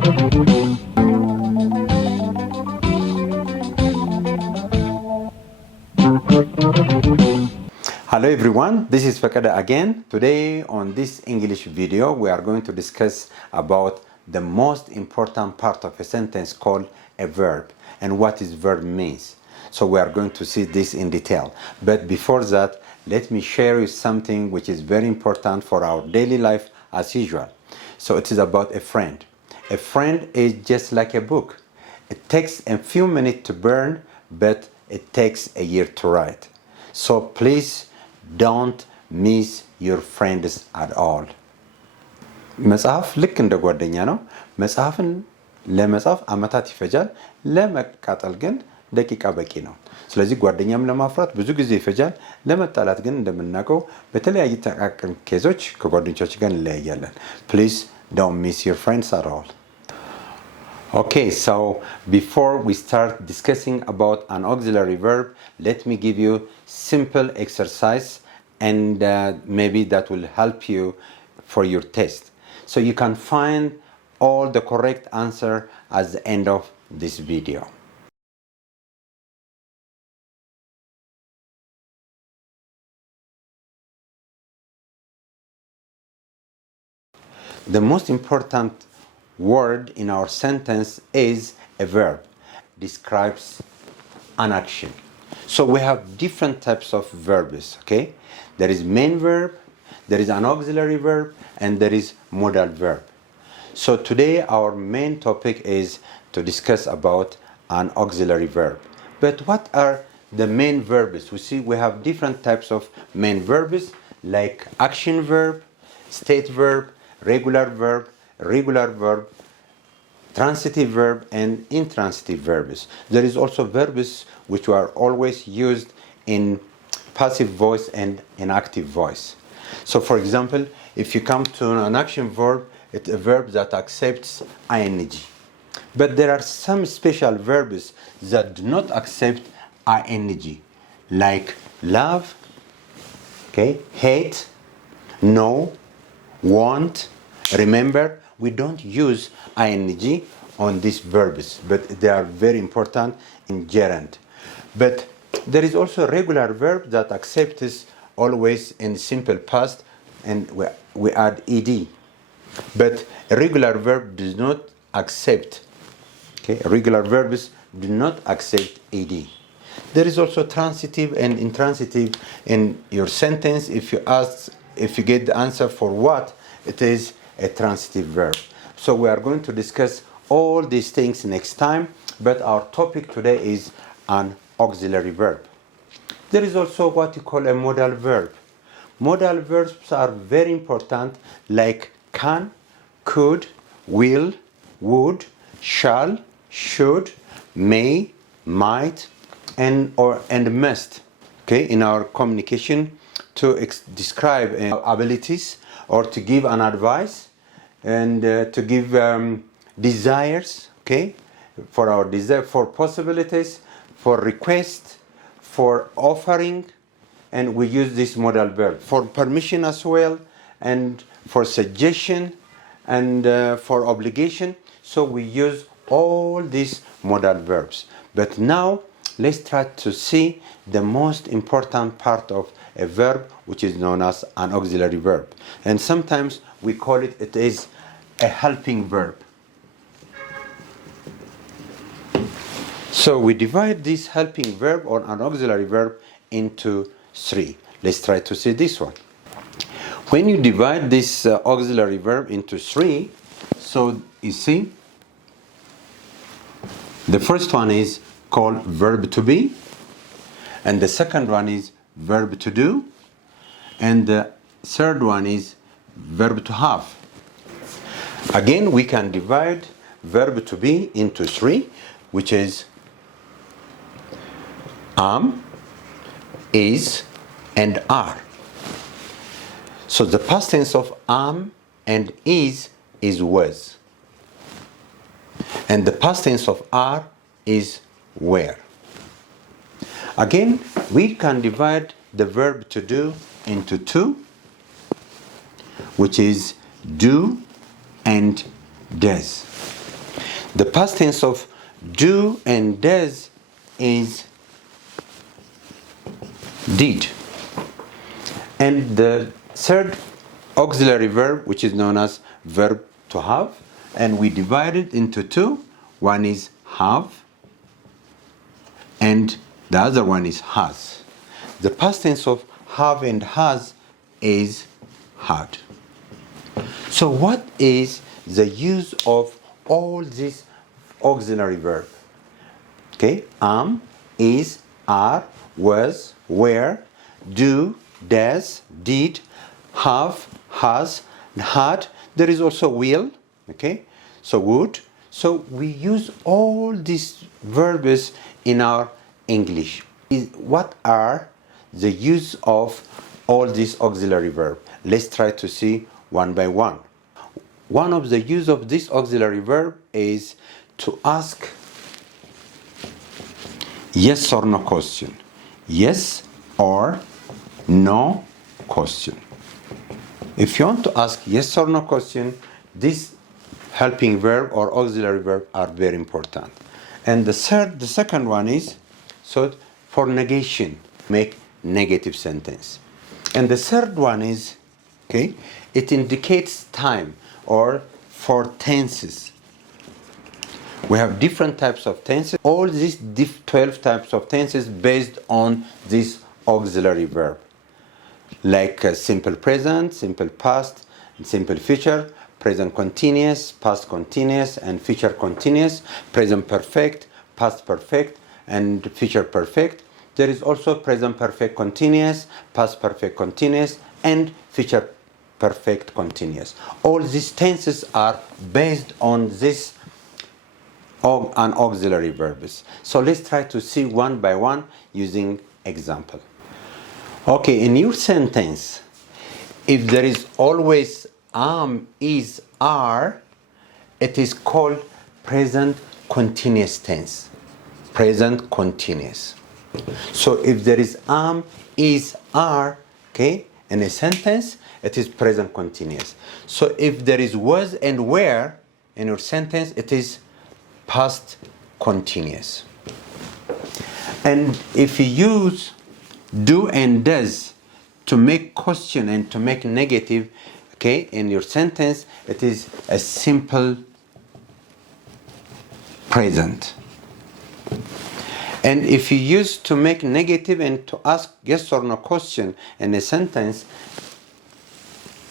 Hello everyone, this is Fakada again. Today on this English video we are going to discuss about the most important part of a sentence called a verb and what is verb means. So we are going to see this in detail. But before that, let me share with something which is very important for our daily life as usual. So it is about a friend. A friend is just like a book. It takes a few minutes to burn, but it takes a year to write. So please don't miss your friends at all. መጽሐፍ ልክ እንደ ጓደኛ ነው። መጽሐፍን ለመጻፍ አመታት ይፈጃል፣ ለመቃጠል ግን ደቂቃ በቂ ነው። ስለዚህ ጓደኛም ለማፍራት ብዙ ጊዜ ይፈጃል፣ ለመጣላት ግን እንደምናውቀው በተለያየ ተቃቀም ኬዞች ከጓደኞቻችን ጋር እንለያያለን። Please don't miss your friends at all. Okay, so before we start discussing about an auxiliary verb, let me give you simple exercise and maybe that will help you for your test. So you can find all the correct answer at the end of this video. The most important word in our sentence is a verb. Describes an action. So we have different types of verbs, okay? There is main verb, there is an auxiliary verb, and there is modal verb. So today our main topic is to discuss about an auxiliary verb. But what are the main verbs? We see we have different types of main verbs like action verb, state verb, regular verb, transitive verb, and intransitive verbs. There is also verbs which are always used in passive voice and in active voice. So for example, if you come to an action verb, it's a verb that accepts ing. But there are some special verbs that do not accept ing, like love, okay, hate, know, want, remember. We don't use ing on these verbs, but they are very important in gerund. But there is also a regular verb that accepts always in simple past, and we add ed. But a regular verb does not accept. Okay, regular verbs do not accept ed. There is also transitive and intransitive in your sentence. If you get the answer for what, it is a transitive verb. So we are going to discuss all these things next time, but our topic today is an auxiliary verb. There is also what you call a modal verb. Modal verbs are very important, like can, could, will, would, shall, should, may, might, and must. Okay, in our communication to describe abilities or to give an advice and to give desires, okay, for our desire, for possibilities, for request, for offering, and we use this modal verb for permission as well, and for suggestion, and for obligation. So we use all these modal verbs. But now let's try to see the most important part of a verb, which is known as an auxiliary verb. And sometimes we call it is a helping verb. So we divide this helping verb or an auxiliary verb into three. Let's try to see this one. When you divide this auxiliary verb into three, so you see, the first one is called verb to be, and the second one is verb to do, and the third one is verb to have. Again, we can divide verb to be into three, which is am, is, and are. So the past tense of am and is was, and the past tense of are is were. Again, we can divide the verb to do into two, which is do and does. The past tense of do and does is did. And the third auxiliary verb, which is known as verb to have, and we divide it into two. One is have and the other one is has. The past tense of have and has is had. So what is the use of all these auxiliary verbs? Okay, is, are, was, were, do, does, did, have, has, had. There is also will, okay, so would. So we use all these verbs in our English. What are the use of all these auxiliary verbs? Let's try to see one by one. One of the use of this auxiliary verb is to ask yes or no question. Yes or no question. If you want to ask yes or no question, this helping verb or auxiliary verb are very important. And the second one is so for negation, make negative sentence. And the third one is, okay, it indicates time or for tenses. We have different types of tenses. All these 12 types of tenses based on this auxiliary verb. Like simple present, simple past, and simple future, present continuous, past continuous, and future continuous, present perfect, past perfect, and future perfect. There is also present perfect continuous, past perfect continuous, and future perfect continuous. All these tenses are based on this an auxiliary verbs. So let's try to see one by one using example. Okay, in your sentence, if there is always is, are, it is called present continuous tense. Present continuous. So if there is is, are, okay, in a sentence, it is present continuous. So if there is was and were in your sentence, it is past continuous. And if you use do and does to make question and to make negative, okay, in your sentence, it is a simple present. And if you use to make negative and to ask yes or no question in a sentence,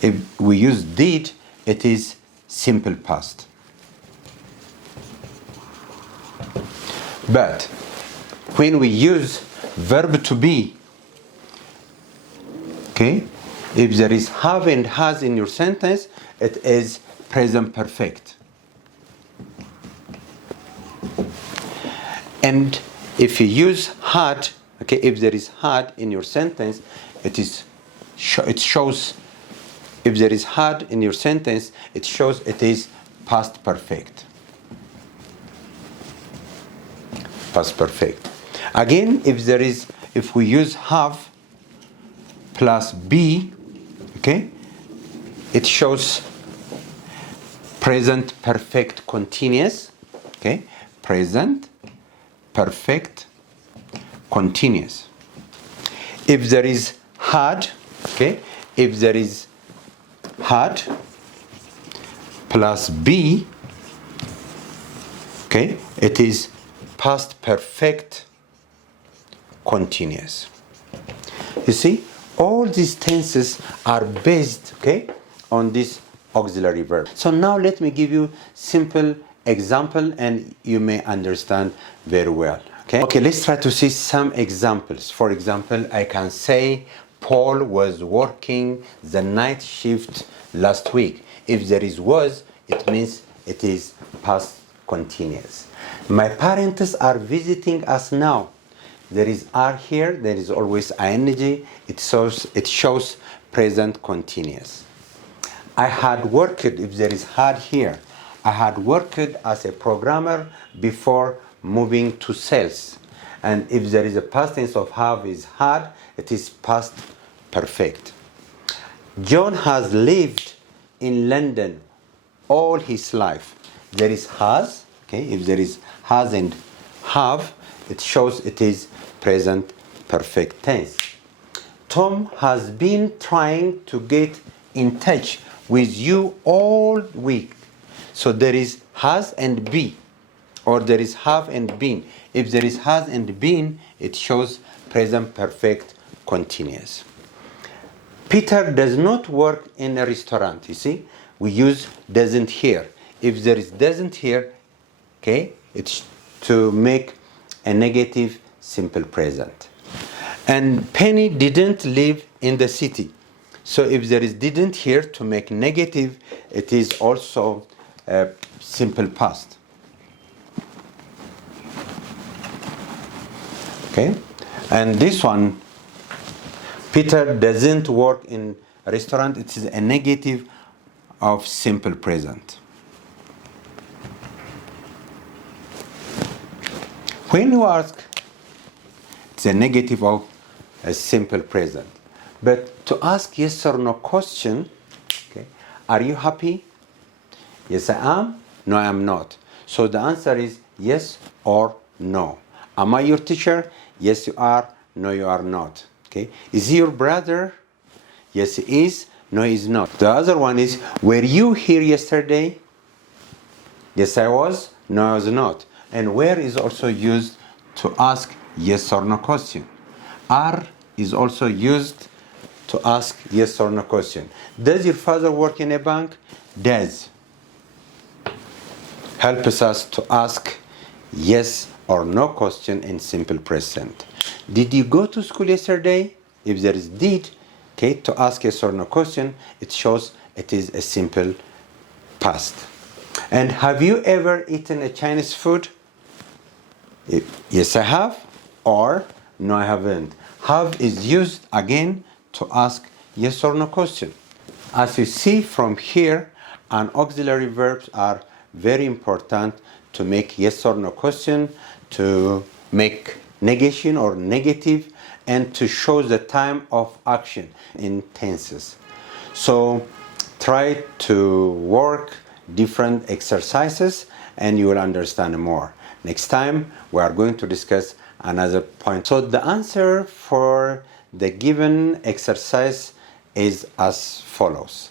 if we use did, it is simple past. But when we use verb to be, okay, if there is have and has in your sentence, it is present perfect. And if you use had, okay, if there is had in your sentence, it shows. If there is had in your sentence, it shows it is past perfect. Past perfect. Again, if we use have plus be, okay, it shows present perfect continuous, okay, present perfect continuous. If there is had, okay, if there is had plus be, okay, it is past perfect continuous. You see, all these tenses are based, okay, on this auxiliary verb. So now let me give you simple example and you may understand very well. Okay, let's try to see some examples. For example, I can say Paul was working the night shift last week. If there is was, it means it is past continuous. My parents are visiting us now. There is are here, there is always ing. It shows present continuous. I had worked, if there is had here, I had worked as a programmer before moving to sales. And if there is a past tense of have is had, it is past perfect. John has lived in London all his life. There is has, Okay, if there is has and have, it shows it is present perfect tense. Tom has been trying to get in touch with you all week. So there is has and be, or there is have and been. If there is has and been, it shows present perfect continuous. Peter does not work in a restaurant. You see, we use doesn't here. If there is doesn't here, okay, it's to make a negative simple present. And Penny didn't live in the city. So if there is didn't here to make negative, it is also a simple past. Okay, and this one, Peter doesn't work in a restaurant. It is a negative of simple present. When you ask, it's a negative of a simple present. But to ask yes or no question, okay, are you happy? Yes, I am. No, I am not. So the answer is yes or no. Am I your teacher? Yes, you are. No, you are not. Okay. Is he your brother? Yes, he is. No, he is not. The other one is, were you here yesterday? Yes, I was. No, I was not. And where is also used to ask yes or no question. Are is also used to ask yes or no question. Does your father work in a bank? Does. Helps us to ask yes or no question in simple present. Did you go to school yesterday? If there is did, okay, to ask yes or no question, it shows it is a simple past. And have you ever eaten a Chinese food? Yes, I have. Or no, I haven't. Have is used again to ask yes or no question. As you see from here, an auxiliary verbs are very important to make yes or no question, to make negation or negative, and to show the time of action in tenses. So try to work different exercises and you will understand more. Next time we are going to discuss another point. So the answer for the given exercise is as follows.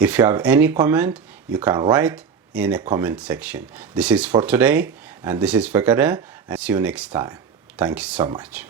If you have any comment, you can write in a comment section. This is for today, and this is Fakada, and see you next time. Thank you so much.